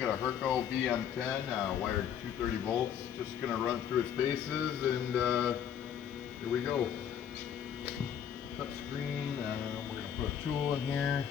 We got a Hurco VM10 wired 230 volts. Just gonna run through its paces, and here we go. Touch screen. We're gonna put a tool in here.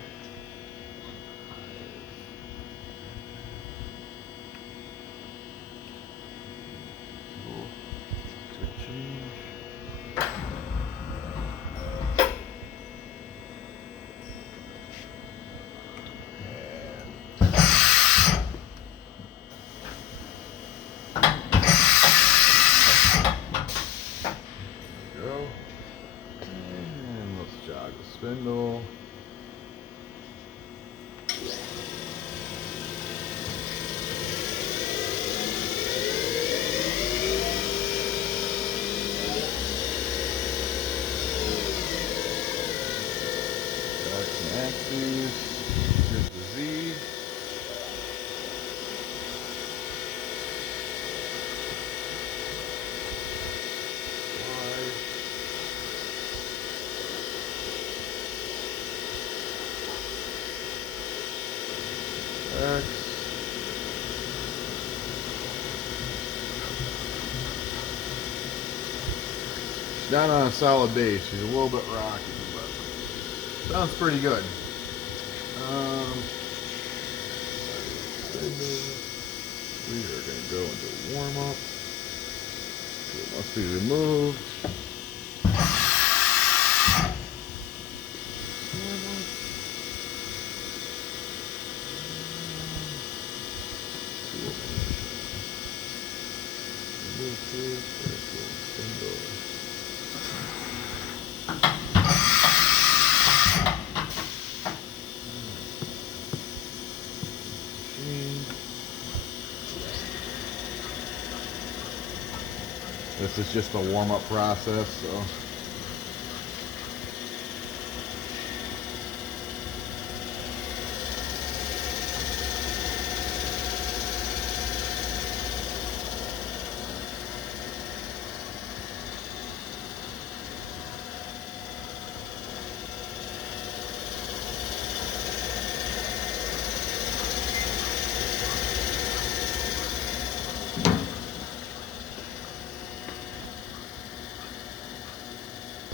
Go. And let's jog the spindle. X and axes. Here's the Z. X. She's not on a solid base. She's a little bit rocky, but sounds pretty good. We are going to go into warm up. It must be removed. This is just a warm-up process, so